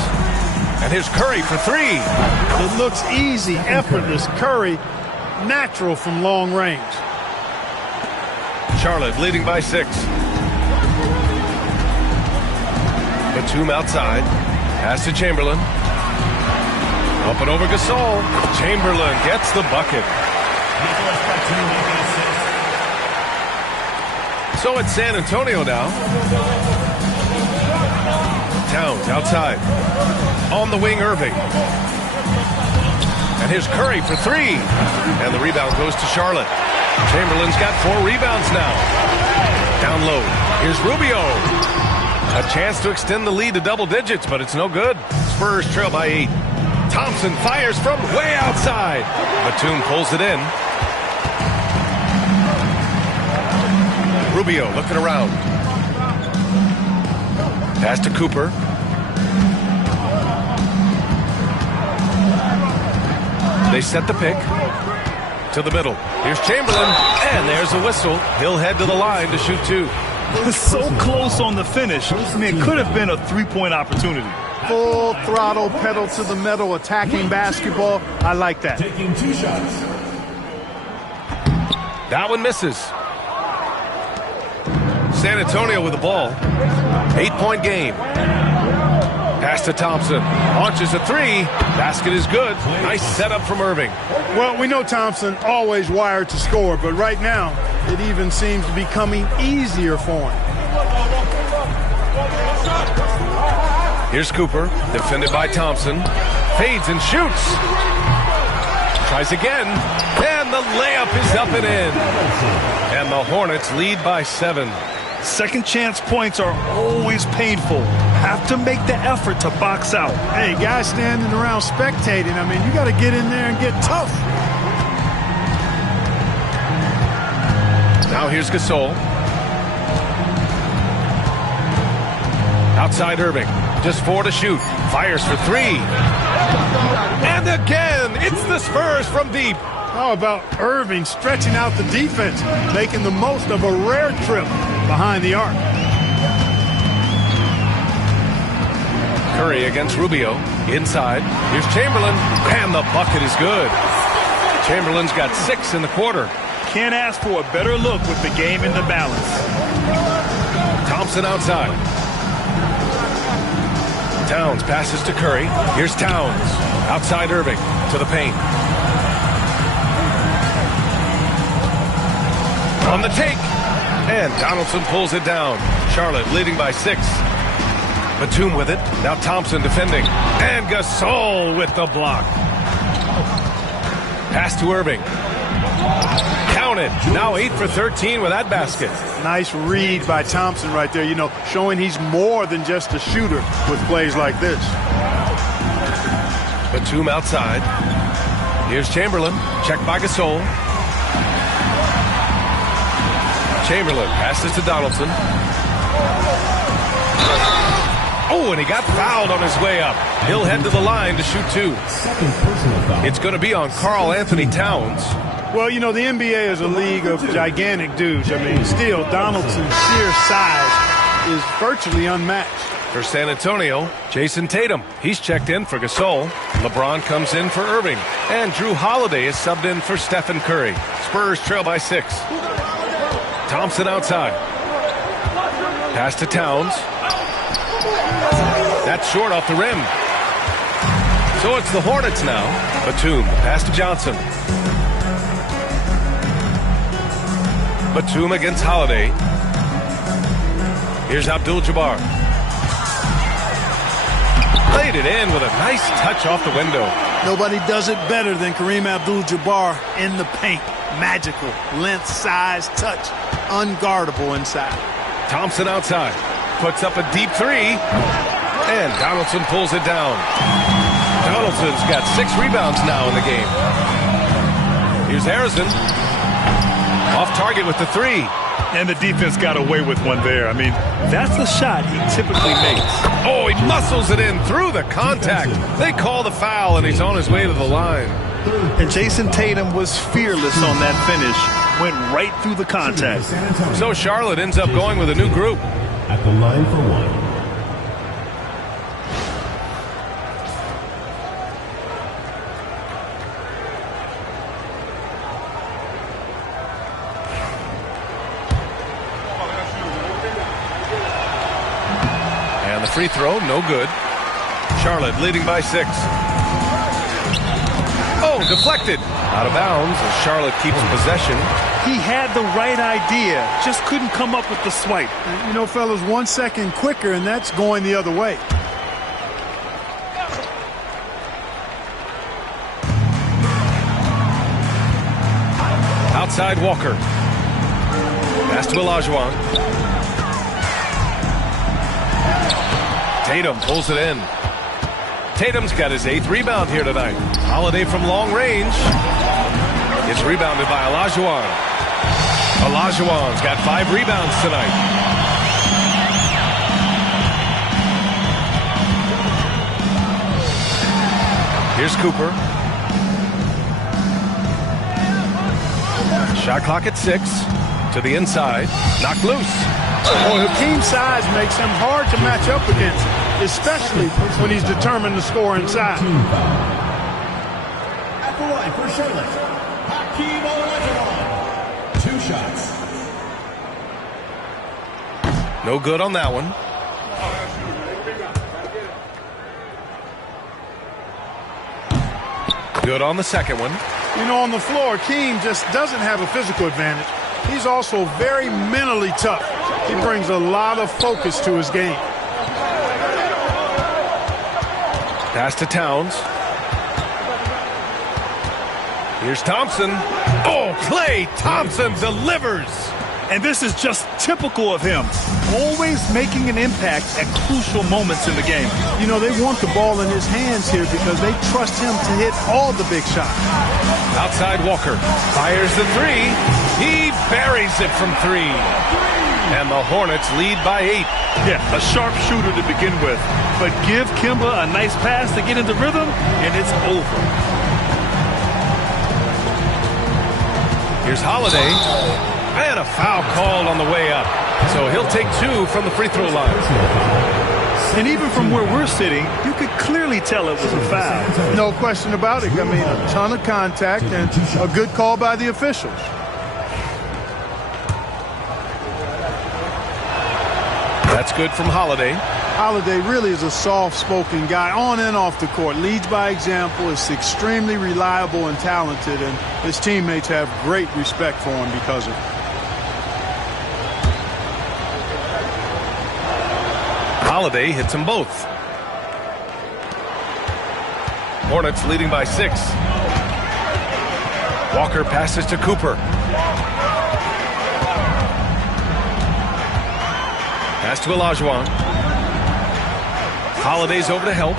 And here's Curry for 3. It looks easy, effortless. Curry, natural from long range. Charlotte leading by 6. Batum outside. Pass to Chamberlain. Up and over Gasol. Chamberlain gets the bucket. So it's San Antonio now. Towns outside. On the wing, Irving. And here's Curry for 3. And the rebound goes to Charlotte. Chamberlain's got 4 rebounds now. Down low. Here's Rubio. A chance to extend the lead to double digits, but it's no good. Spurs trail by 8. Thompson fires from way outside. Batum pulls it in. Rubio looking around. Pass to Cooper. They set the pick. To the middle. Here's Chamberlain. And there's a whistle. He'll head to the line to shoot 2. So close on the finish. I mean, it could have been a 3-point opportunity. Full throttle, pedal to the metal, attacking basketball. I like that. Taking 2 shots. That one misses. San Antonio with the ball. 8-point game. Pass to Thompson. Launches a 3. Basket is good. Nice setup from Irving. Well, we know Thompson always wired to score, but right now it even seems to be coming easier for him. Here's Cooper. Defended by Thompson. Fades and shoots. Tries again. And the layup is up and in. And the Hornets lead by 7. Second chance points are always painful. Have to make the effort to box out. Hey, guys standing around spectating, I mean, you got to get in there and get tough. Now here's Gasol. Outside Irving. Just 4 to shoot. Fires for 3. And again, it's the Spurs from deep. How about Irving stretching out the defense, making the most of a rare trip behind the arc. Curry against Rubio. Inside. Here's Chamberlain. And the bucket is good. Chamberlain's got 6 in the quarter. Can't ask for a better look with the game in the balance. Thompson outside. Towns passes to Curry. Here's Towns. Outside Irving. To the paint. On the take. And Donaldson pulls it down. Charlotte leading by 6. Batum with it. Now Thompson defending. And Gasol with the block. Pass to Irving. Counted. Now 8 for 13 with that basket. Nice read by Thompson right there, showing he's more than just a shooter with plays like this. Batum outside. Here's Chamberlain. Checked by Gasol. Chamberlain passes to Donaldson. Oh, and he got fouled on his way up. He'll head to the line to shoot 2. It's going to be on Karl Anthony Towns. Well, the NBA is a league of gigantic dudes. Still, Donaldson's sheer size is virtually unmatched. For San Antonio, Jason Tatum. He's checked in for Gasol. LeBron comes in for Irving. And Drew Holiday is subbed in for Stephen Curry. Spurs trail by 6. Thompson outside. Pass to Towns. That's short off the rim. So it's the Hornets now. Batum, pass to Johnson. Batum against Holiday. Here's Abdul-Jabbar. Played it in with a nice touch off the window. Nobody does it better than Kareem Abdul-Jabbar in the paint. Magical. Length, size, touch. Unguardable inside. Thompson outside. Puts up a deep 3. And Donaldson pulls it down. Donaldson's got 6 rebounds now in the game. Here's Harrison. Off target with the 3. And the defense got away with one there. That's the shot he typically makes. Oh, he muscles it in through the contact. They call the foul, and he's on his way to the line. And Jason Tatum was fearless on that finish. Went right through the contact. So Charlotte ends up going with a new group. At the line for 1. And the free throw, no good. Charlotte leading by 6. Oh, deflected. Out of bounds as Charlotte keeps possession. He had the right idea, just couldn't come up with the swipe. Fellas, 1 second quicker, and that's going the other way. Outside Walker. Pass to Olajuwon. Tatum pulls it in. Tatum's got his 8th rebound here tonight. Holiday from long range. It's rebounded by Olajuwon. Olajuwon's got 5 rebounds tonight. Here's Cooper. Shot clock at 6. To the inside. Knocked loose. Well, Hakeem's size makes him hard to match up against, especially when he's determined to score inside. At the line for Charlotte, Hakeem Olajuwon. 2 shots. No good on that one. Good on the second one. On the floor, Hakeem just doesn't have a physical advantage. He's also very mentally tough. He brings a lot of focus to his game. Pass to Towns. Here's Thompson. Oh, Klay Thompson delivers. And this is just typical of him. Always making an impact at crucial moments in the game. They want the ball in his hands here because they trust him to hit all the big shots. Outside Walker. Fires the 3. He buries it from 3. And the Hornets lead by 8. Yeah, a sharp shooter to begin with. But give Kemba a nice pass to get into rhythm, and it's over. Here's Holiday. And a foul called on the way up. So he'll take 2 from the free throw line. And even from where we're sitting, you could clearly tell it was a foul. No question about it. A ton of contact and a good call by the officials. That's good from Holiday. Holiday really is a soft-spoken guy on and off the court. Leads by example, is extremely reliable and talented, and his teammates have great respect for him because of it. Holiday hits them both. Hornets leading by 6. Walker passes to Cooper. Pass to Olajuwon. Holiday's over to help.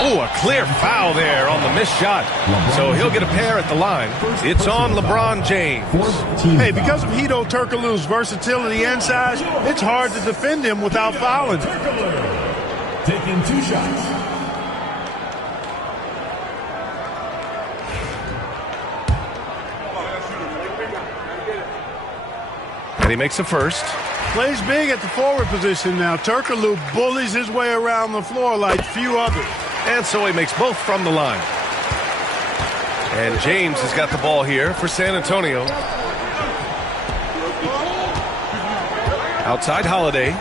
Oh, a clear foul there on the missed shot. So he'll get a pair at the line. It's on LeBron James. Hey, because of Hedo Turkoglu's versatility and size, it's hard to defend him without fouling. Taking 2 shots. And he makes a first. Plays big at the forward position now. Turkoglu bullies his way around the floor like few others. And so he makes both from the line. And James has got the ball here for San Antonio. Outside Holiday.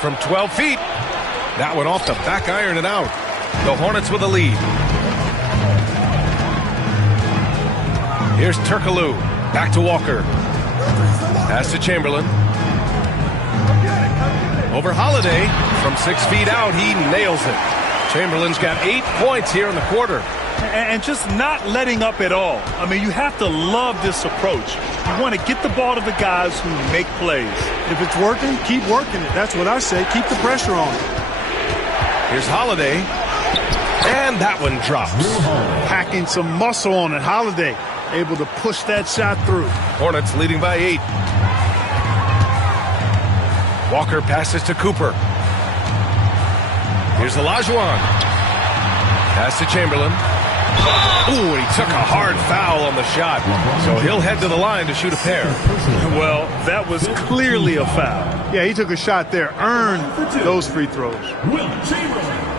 From 12 feet. That one off the back iron and out. The Hornets with a lead. Here's Turkoglu. Back to Walker. Pass to Chamberlain. Over Holiday. From 6 feet out, he nails it. Chamberlain's got 8 points here in the quarter. And just not letting up at all. I mean, you have to love this approach. You want to get the ball to the guys who make plays. If it's working, keep working it. That's what I say. Keep the pressure on. Here's Holiday. And that one drops. Packing some muscle on it. Holiday able to push that shot through. Hornets leading by 8. Walker passes to Cooper. Here's Olajuwon. Pass to Chamberlain. Ooh, he took a hard foul on the shot. So he'll head to the line to shoot a pair. Well, that was clearly a foul. Yeah, he took a shot there. Earned those free throws. Will Chamberlain.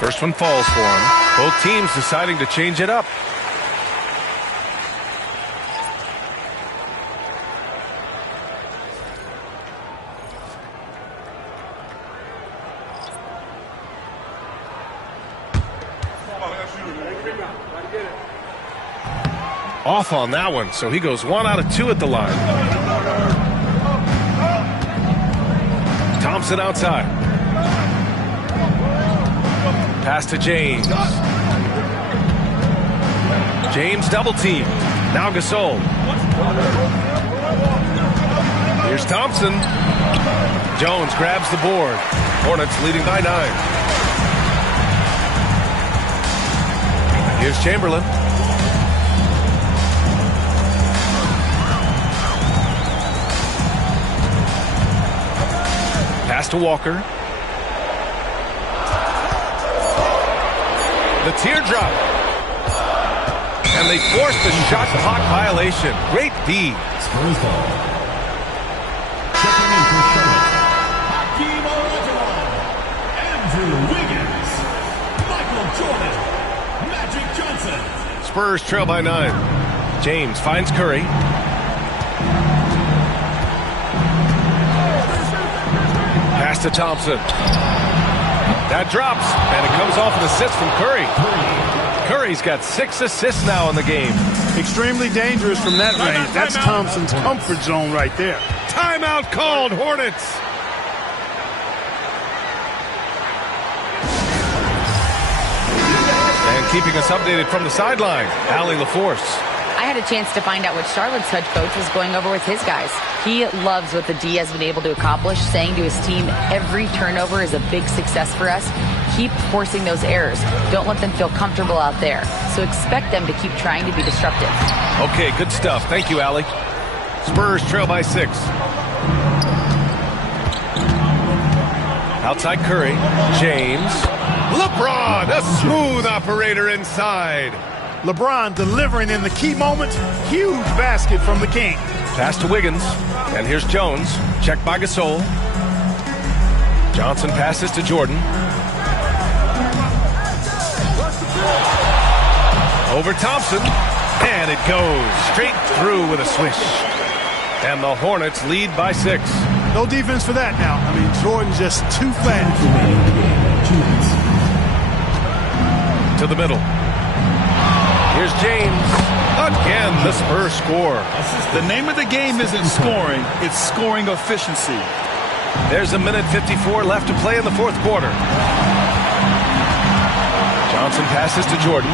First one falls for him. Both teams deciding to change it up. Off on that one, so he goes 1 out of 2 at the line. Thompson outside. Pass to James. James double team. Now Gasol. Here's Thompson. Jones grabs the board. Hornets leading by 9. Here's Chamberlain. Pass to Walker. The teardrop. And they force the shot clock violation. Great D. Spurs ball. Checking in for Charlotte. Hakeem Olajuwon. Andrew Wiggins. Michael Jordan. Magic Johnson. Spurs trail by 9. James finds Curry. Pass to Thompson. That drops, and it comes off an assist from Curry. Curry's got 6 assists now in the game. Extremely dangerous from that range. That's Thompson's comfort zone right there. Timeout called, Hornets. And keeping us updated from the sideline, Allie LaForce. I had a chance to find out what Charlotte's head coach was going over with his guys. He loves what the D has been able to accomplish, saying to his team, every turnover is a big success for us. Keep forcing those errors. Don't let them feel comfortable out there. So expect them to keep trying to be disruptive. Okay, good stuff. Thank you, Allie. Spurs trail by 6. Outside Curry. James. LeBron, a smooth operator inside. LeBron delivering in the key moments. Huge basket from the King. Pass to Wiggins. And here's Jones. Checked by Gasol. Johnson passes to Jordan. Over Thompson. And it goes straight through with a swish. And the Hornets lead by 6. No defense for that now. I mean, Jordan just too fast. to the middle. Here's James. Again, the Spurs score. The name of the game isn't scoring, it's scoring efficiency. There's a minute 54 left to play in the fourth quarter. Johnson passes to Jordan.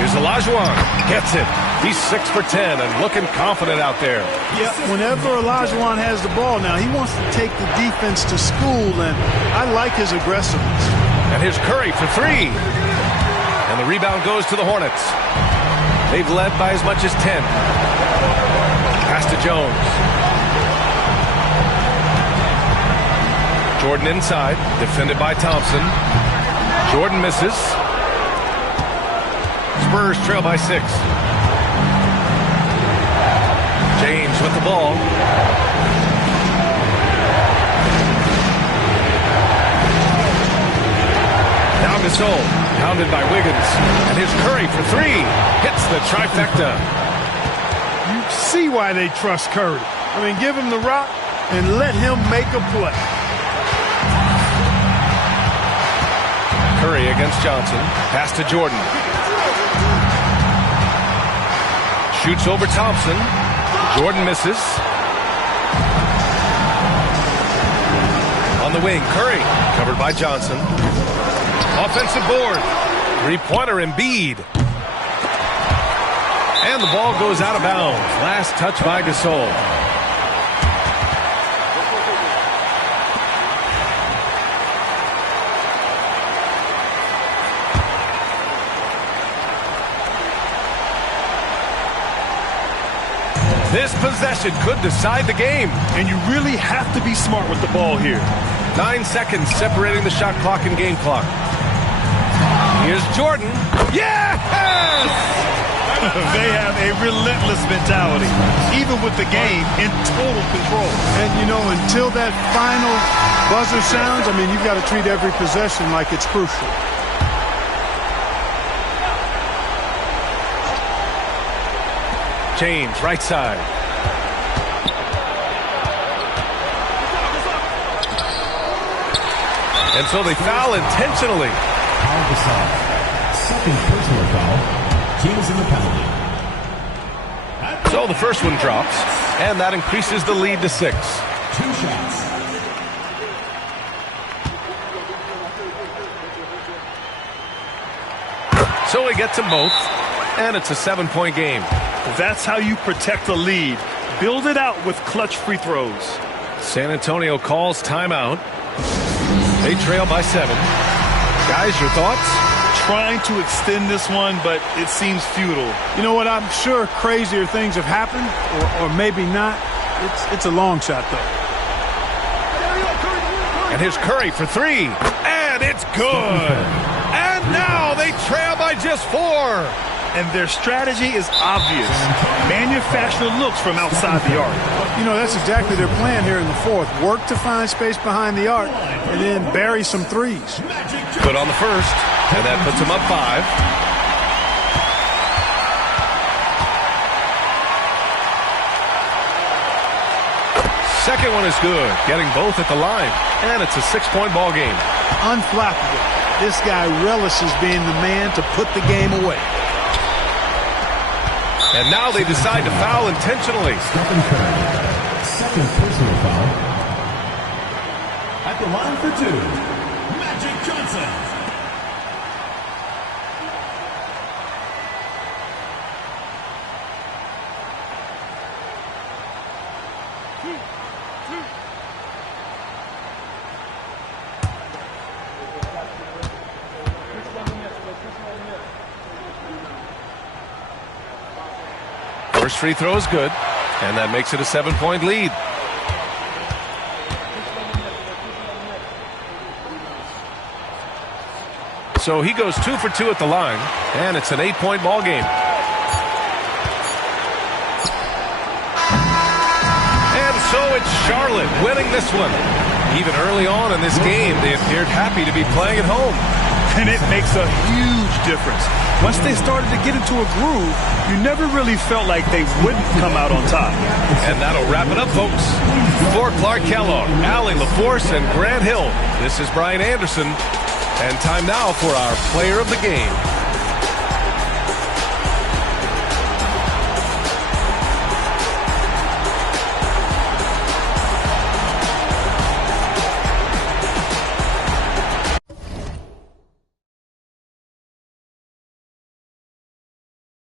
Here's Olajuwon. Gets it. He's 6 for 10 and looking confident out there. Yeah, whenever Olajuwon has the ball now, he wants to take the defense to school, and I like his aggressiveness. And here's Curry for three. And the rebound goes to the Hornets. They've led by as much as 10. Pass to Jones. Jordan inside, defended by Thompson. Jordan misses. Spurs trail by 6. James with the ball. Now Gasol, pounded by Wiggins. And here's Curry for three. Hits the trifecta. You see why they trust Curry. I mean, give him the rock and let him make a play. Curry against Johnson. Pass to Jordan. Shoots over Thompson. Jordan misses. On the wing, Curry. Covered by Johnson. Offensive board. Three-pointer Embiid. And the ball goes out of bounds. Last touch by Gasol. This possession could decide the game. And you really have to be smart with the ball here. 9 seconds separating the shot clock and game clock. Here's Jordan. Yes! They have a relentless mentality, even with the game in total control. And, you know, until that final buzzer sounds, I mean, you've got to treat every possession like it's crucial. James, right side. And so they foul intentionally. Second personal foul. Teams in the penalty. So the first one drops, and that increases the lead to 6. 2 shots. So he gets them both, and it's a 7-point game. That's how you protect the lead. Build it out with clutch free throws. San Antonio calls timeout. They trail by 7. Guys, your thoughts? Trying to extend this one, but it seems futile. You know what? I'm sure crazier things have happened, or maybe not. It's a long shot, though. And here's Curry for 3. And it's good. And now they trail by just 4. And their strategy is obvious. Manufacture looks from outside the arc. You know, that's exactly their plan here in the fourth. Work to find space behind the arc and then bury some threes. Good on the first, and that puts them up 5. Second one is good, getting both at the line, and it's a 6-point ball game. Unflappable. This guy relishes being the man to put the game away. And now they decide to foul intentionally. Stephen Curry. Second personal foul. At the line for 2, Magic Johnson. First free throw is good, and that makes it a 7-point lead. So he goes 2 for 2 at the line, and it's an 8-point ball game. And so it's Charlotte winning this one. Even early on in this game, they appeared happy to be playing at home. And it makes a huge difference. Once they started to get into a groove, you never really felt like they wouldn't come out on top. And that'll wrap it up, folks. For Clark Kellogg, Allie LaForce, and Grant Hill, this is Brian Anderson. And time now for our player of the game.